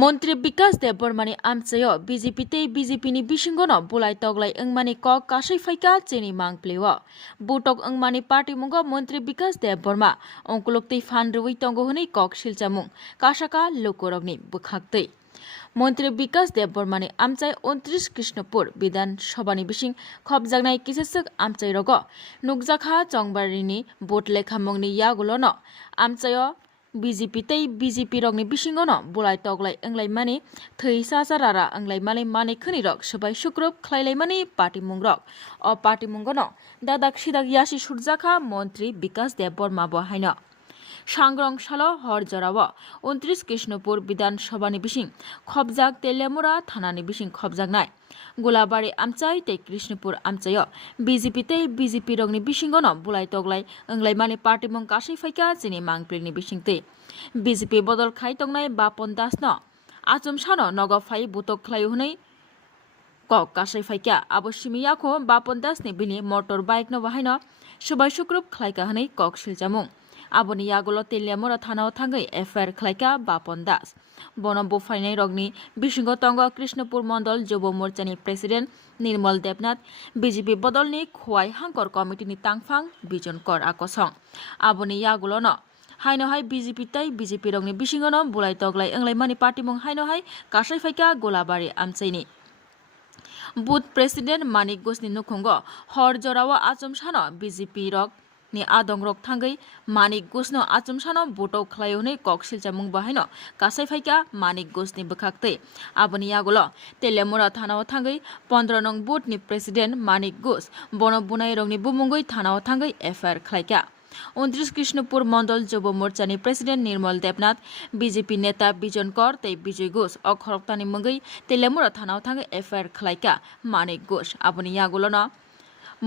মন্ত্রী বিকাশ দেববর্মানি আমচায় বিজেপি তে বিজেপিনি বিসিঙ্গনো বুলাই তগলাই ওংমানি কক কাশাই ফাইকা চেনি মাংপ্লেও বুটক ওংমানি পার্টি মুঙ্গ মন্ত্রী বিকাশ দেববর্মা অংকুলকতৈ ফানরুই তঙ্গ হनै কক শিলচামুং কাশাকা লোকরগনি বুখাকতৈ মন্ত্রী বিকাশ দেববর্মানি আমচাই 29 কৃষ্ণপুর বিধানসভানি বিসিং খবজাগনাই কিসাসক আমচাই রগ নুকজাখা চংবাरिनि बुट लेखामंगनि यागुलोनो আমচায় বিজেপি তৈ বিজেপি রগনি বিসিঙ্গনো বুলাই তগলাই ওংলাইমানি থৈसा सारारा ওংলাইমানি माने खनि रग सबाय सुक्रुब ख्लाइलाइमानि पार्टी मुंग्रक अ पार्टी मुंगनो दादाक सिदाक यासि सुरजाखा मंत्री विकास देबबर्मा बहायनो सांग्रं सालो हर जराव 29 कृष्णपुर विधानसभानि बिसिं खबजाक तेलेमुरा थानानि बिसिं खबजाकनाय गोलाबारि आमचाय तै कृष्णपुर आमचाय बिजेपि तै बिजेपि रगनि बिसिंगनो बुलाय तगलाय ओंलाइमानि पार्टी मुं कासै फाइका चिनि मांप्लिनि बिसिं तै बिजेपि बदल खाय तंनाय बापन दासनो आचम सानो नग फाइ बुतक ख्लाय हुनै কক कासै फाइका आबसिमि याखो बापन दासनि बिनि मोटर बाइक न बाहायनो सबाय सुक्रुब ख्लायका हुनै কক सिलजामुं आबनि यागुलो तेलियामुरा थानाव थांगै एफआईआर ख्लायका बापन दास बन बुफायनाय रगनि बिसिंग तंग कृष्णपुर मंडल युव मोर्चानि प्रेसिडेंट निर्मल देबनाथ बिजेपि बदलनि खोवाय हांकर कमिटिनि तांफां बिजन कर आकसं आबनि यागुलोनो हायनोहाय बिजेपि तै बिजेपि रगनि बिसिंगनो बुलाय तगलाय ओंलाइमानि पार्टी मुं हायनोहाय कासै फाइका गोलाबारि आमचाइनि बुथ प्रेसिडेंट मानिक घोषनि नुखुंग हर जराव आचम सानो बिजेपि रग नि आदं रक थांगै मानिक घोषनो आचम सानो बुटौ ख्लायौनै কক सिलचामुं बाहायनो कासै फाइका मानिक घोषनि बुखाक्तै आबनि यागुलो तेलेमुरा थानाव थांगै 15 नं बुथनि प्रेसिडेंट मानिक घोष बन बुनाय रंनि बुमुंगै थानाव थांगै एफआईआर ख्लायका 29 कृष्णपुर मंडल युव मोर्चानि प्रेसिडेंट निर्मल देबनाथ बिजेपि नेता बिजन कर तै विजय घोष अखरक्तानि मंगै तेलेमुरा थानाव थांगै एफआईआर ख्लायका मानिक घोष आबनि यागुलोनो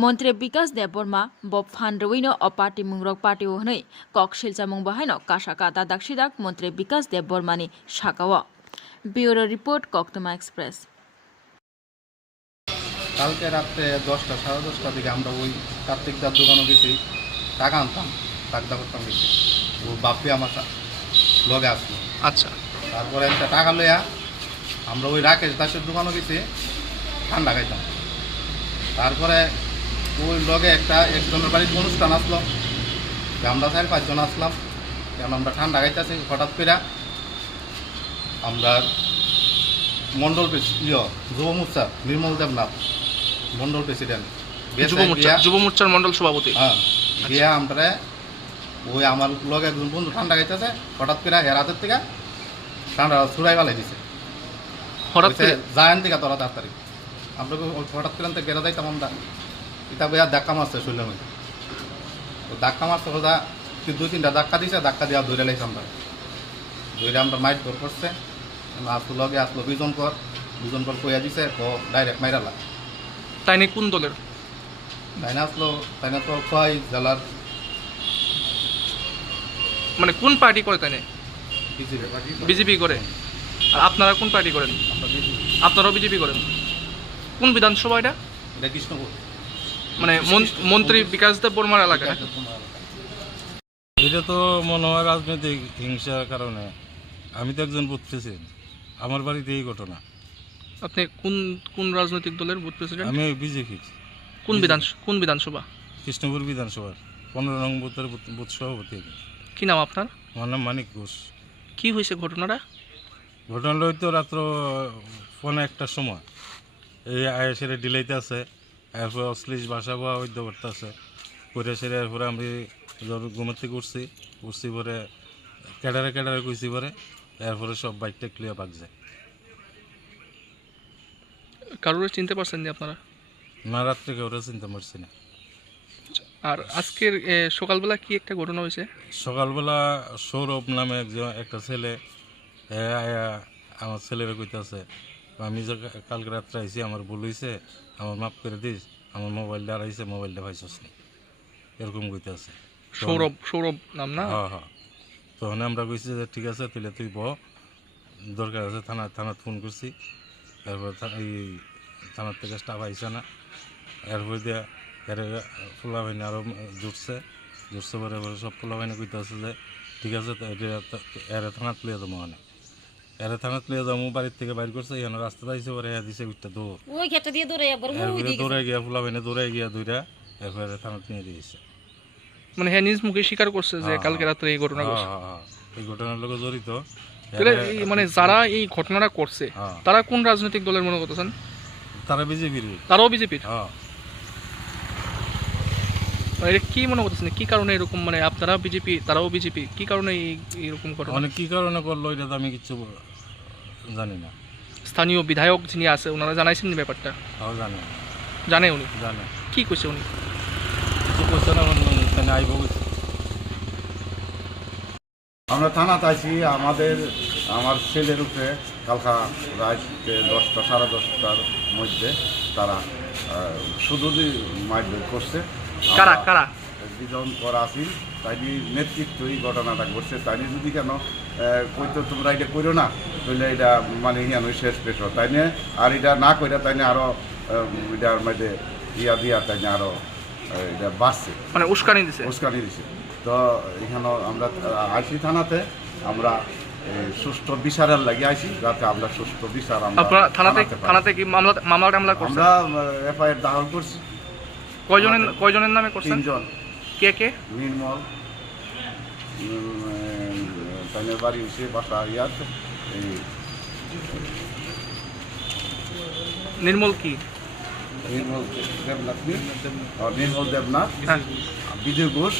मंत्री विकास देबबर्मा बब फानरुइनो अ पार्टी मुंग्रक पार्टी हनै কক सिलचामुं बाहायनो काशाका दादाक सिदाक मंत्री विकास देबबर्मानि शाकाव ब्यूरो रिपोर्ट कक्तमा एक्सप्रेस কালকে রাত্রে 10টা সাড়ে 10টার দিকে আমরা ওই কার্তিক দার দোকানে গেছি টাকা আনতাম টাকা করতাম গেছি ও বাপি আমার লগে আসলো আচ্ছা তারপরে একটা টাকা লইয়া আমরা ওই রাকেশ দাসের দোকানে গেছি ঠান্ডা খাইতাম তারপরে ওই লগে একজনের বাড়ির অনুষ্ঠান আসলো আমরা 4-5 জন আসলাম কারণ আমরা ঠান্ডা খাইতেছি হঠাৎ করে আমরা মন্ডল যুব মোর্চা নির্মল দেবনাথ মন্ডল প্রেসিডেন্ট যুব মোর্চার মন্ডল সভাপতি হ্যাঁ গিয়া আমরা ওই আমার লগে একজন বন্ধু ঠান্ডা খাইতেছে হঠাৎ করে এর হাতের থেকে ঠান্ডা ছুড়াই ফেলাই দিছে হঠাৎ করে জায়ান থেকে তোরা তাড়াতাড়ি আমরা হঠাৎ করে গেরা যাইতাম আমরা এটা বইয়া ধাক্কা মারছে শরীরের মধ্যে তো ধাক্কা মারছে ওরা 2-3টা ধাক্কা দিছে ধাক্কা দিয়া ধরে লাইছে আমরা ধরে আমরা মাইট ধর করছে আসলো লগে আসলো বিজন কর কইয়া দিছে তো ডাইরেক্ট মাইরালা তাই নিয়ে কোন দলের তাইনা আসলো তাইনা তো খোয়াই জেলার মানে কোন পার্টি করে তাই নিয়ে বিজেপি বিজেপি করে আর আপনারা কোন পার্টি করেন আমরা বিজেপি আপনারাও বিজেপি করেন কোন বিধানসভা এটা এটা কৃষ্ণপুর মানে মন্ত্রী বিকাশ দেববর্মার এলাকা এটা তো মনে হয় রাজনৈতিক হিংসার কারণে আমি তো একজন বুথ প্রেসিডেন্ট আমার বাড়িতে এই ঘটনা আপনি কোন রাজনৈতিক দলের বুথ প্রেসিডেন্ট আমি বিজেপি কোন বিধানসভা কৃষ্ণপুর বিধানসভার 15 নং বুথের বুথ সভাপতি কি নাম আপনার আমার নাম মানিক ঘোষ কি হয়েছে ঘটনাটা ঘটনাটা হয়তো রাত্র 1:01টার সময় এই আয়েসের ডিলাইতে আছে এরপর অশ্লীল ভাষা বা বৈধ করতে আছে করে সেরে এরপরে আমি ঘুমের থেকে উঠছি পরে ক্যাডারে কইছি পরে এরপরে সব বাইকটা ক্লিয়ার পাক যায় কারোর চিনতে পারছেন না আপনারা না রাত্রে কেউটা চিনতে পারছি না আর আজকের সকালবেলা কি একটা ঘটনা হয়েছে সকালবেলা সৌরভ নামে একটা ছেলে আমার ছেলেরা কইতাছে আমি যে কালকে রাত্রে আইসি আমার ভুল হয়েছে আমার মাফ করে দিস আমার মোবাইলটা হারাইছে মোবাইলটা পাইছস নি এরকম কইতাছে সৌরভ নাম না হ্যাঁ তখন আমরা কইছি যে ঠিক আছে তাহলে তুই দরকার আছে থানা ফোন করছি তারপর এই থানার থেকে স্টাফ আইসে না এরপর দিয়ে ফুলা বাহিনী আরও জুটছে পরে সব ফুলা বাহিনী কইতে আছে যে ঠিক আছে এরা থানা তুলে দেবো মানে এরা থানাত লিয়ে যাবো, বাড়ির থেকে বাইর করছে, এখানে রাস্তা যাইছে, পরে দিছে উঠতে দৌড়, ওই ক্ষেত্রে দিয়ে দৌড়ে একবার এরপরে দৌড়ে গিয়া ফুলা বেনে দৌড়ে গিয়া দুইটা, এরপরে থানাত নিয়ে দিয়েছে। মানে হ্যাঁ নিজ মুখে স্বীকার করছে যে হ্যাঁ, কালকে রাত্রে এই ঘটনা ঘটছে। এই ঘটনার লোক জড়িত। তাহলে মানে যারা এই ঘটনাটা করছে হ্যাঁ। তারা কোন রাজনৈতিক দলের মনে করতেছেন? তারা বিজেপির। তারাও বিজেপির? হ্যাঁ, মানে এটা কি মনে করতেছেন, কি কারণে এরকম, মানে আপনারা বিজেপি তারাও বিজেপি, কি কারণে এরকম ঘটনা? অনেক কি কারণে করলো এটা তো আমি কিচ্ছু জানি না। স্থানীয় বিধায়ক যিনি আছে ওনারা জানাইছেন নি ব্যাপারটা? তাও জানি না। জানে উনি? জানে কি কইছে উনি? কিছু করছে না, মানে আইব বলছে। আমরা থানাতে আছি। আমার ছেলের উপরে কালকা রাত 10টা 10:30টার মধ্যে তারা শুধু মারধর করছে। কারা কারা? দুজন করা আসিল, তাই নেতৃত্ব এই ঘটনাটা ঘটছে। তাই যদি কেন কইতো তোমরা এটা করো না, তাহলে এটা মানে ইয়ানো শেষ পেশ, তাই নিয়ে আর এটা না কইরা তাই নিয়ে আরও এটার মধ্যে দিয়া তাই নিয়ে আরও এটা বাড়ছে, মানে উস্কানি দিছে? উস্কানি দিছে। তো এখানে আমরা আইসি থানাতে, আমরা সুষ্ঠু বিচারের লাগে আইসি, যাতে আমরা সুষ্ঠু বিচার আপনারা থানাতে পাই। থানাতে কি মামলা টামলা করছেন? আমরা এফআইআর দাখিল করছি। কয়জনের নামে করছেন? 3 জন। কে কে? নির্মল, তাদের বাড়ি হচ্ছে বাসা ইয়াতে, এই নির্মল কি? নির্মল দেবনাথ, হ্যাঁ, বিজয় ঘোষ,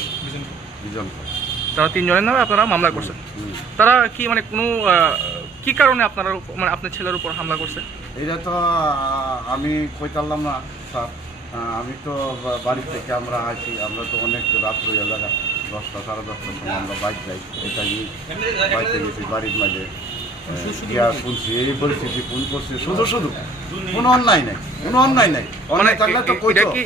বিজন ঘোষ। তারা 3 জনের নামে আপনারা মামলা করছেন। তারা কি মানে কোনো কি কারণে আপনারা মানে আপনার ছেলের উপর হামলা করছে? এটা তো আমি কইতারলাম না স্যার। আমি তো বাড়ি থেকে আমরা আসি, আমরা তো অনেক রাত হয়ে জায়গা 10টা 10:30টার সময় আমরা বাইক যাই। এটা বাইকে গেছি বাড়ির মাঝে গিয়া শুনছি এই পরিস্থিতি ফোন করছি, শুধু কোনো অন্যায় নাই, কোনো অন্যায় নাই। অন্যায় থাকলে তো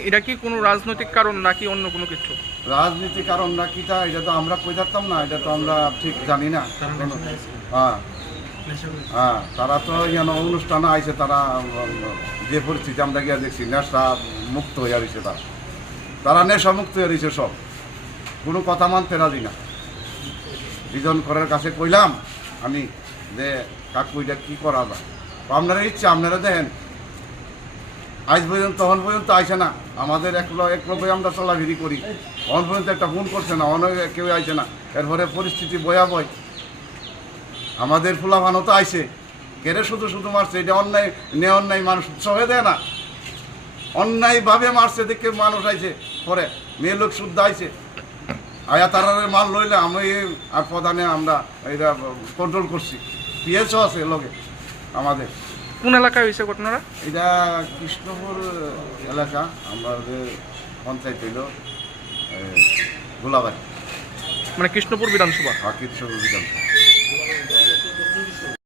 এটা কি কোনো রাজনৈতিক কারণ নাকি অন্য কোনো কিছু? রাজনীতি কারণ না কিটা এটা তো আমরা কই থাকতাম না, এটা তো আমরা ঠিক জানি না। হ্যাঁ, তারা তো যেন অনুষ্ঠানে আইসে, তারা যে পরিস্থিতি আমরা গিয়া দেখছি, নেশা মুক্ত হয়ে রয়েছে, তারা নেশা মুক্ত হয়ে রয়েছে সব, কোনো কথা মানতে রাজি না। বিজন করার কাছে কইলাম আমি যে কাকু এটা কী করা যায়, আপনারা ইচ্ছা আপনারা দেখেন, আজ পর্যন্ত তখন পর্যন্ত আইসে না, আমাদের এক লোক আমরা চলাফেরি করি, তখন পর্যন্ত একটা ফোন করছে না, অনেক কেউ আইসে না। এরপরে পরিস্থিতি ভয়াবহ, আমাদের ফুলাভানো তো আইসে, কেড়ে শুধু মারছে। এটা অন্যায় অন্যায় মানুষ সহে দেয় না, অন্যায়ভাবে মারছে দেখে মানুষ আইছে, পরে মেয়ে লোক শুদ্ধ আইছে, আয়া তারারে মাল লইলে আমি আর প্রধানে আমরা এটা কন্ট্রোল করছি। পিএসও আছে লোকে আমাদের। কোন এলাকায় হয়েছে ঘটনাটা? এটা কৃষ্ণপুর এলাকা, আমাদের পঞ্চায়েত হইল গোলাবাড়ি, মানে কৃষ্ণপুর বিধানসভা? কৃষ্ণপুর বিধানসভা।